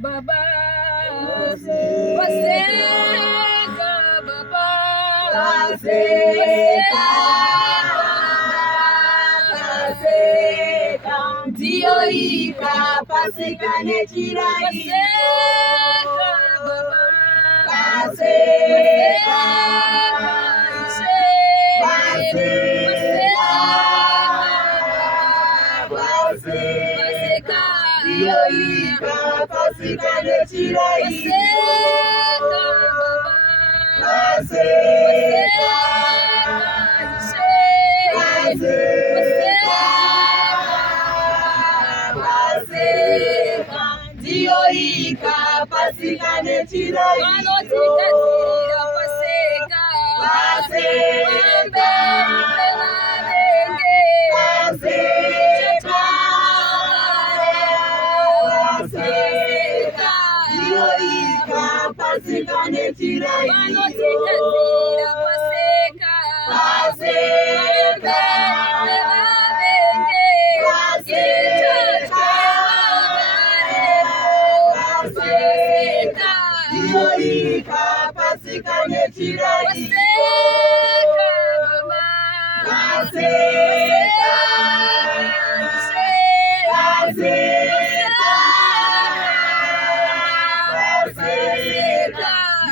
baba, paseka baba, paseka ndio ikapasika nechira paseka baba, paseka ndio ikapasika nechira ndio ikapasika nechira vanotikadzira paseka paseka ndio ikapasika nechira vanotikadzira paseka paseka ndio ikapasika nechira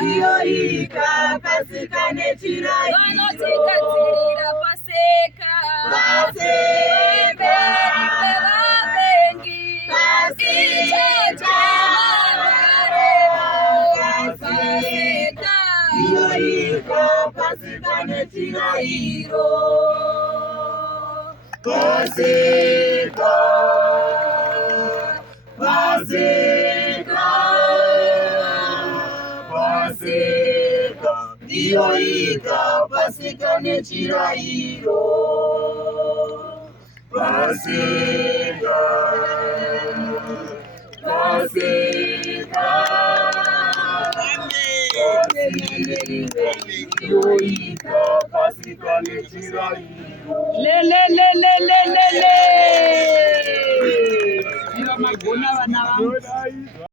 ndio ikapasika nechira vanotikadzirira paseka paseka vavengi paseka ndio ikapasika nechira iro paseka paseka paseka ndio ikapasika nechira iro paseka paseka ndio ikapasika nechira iro le magona vana vangu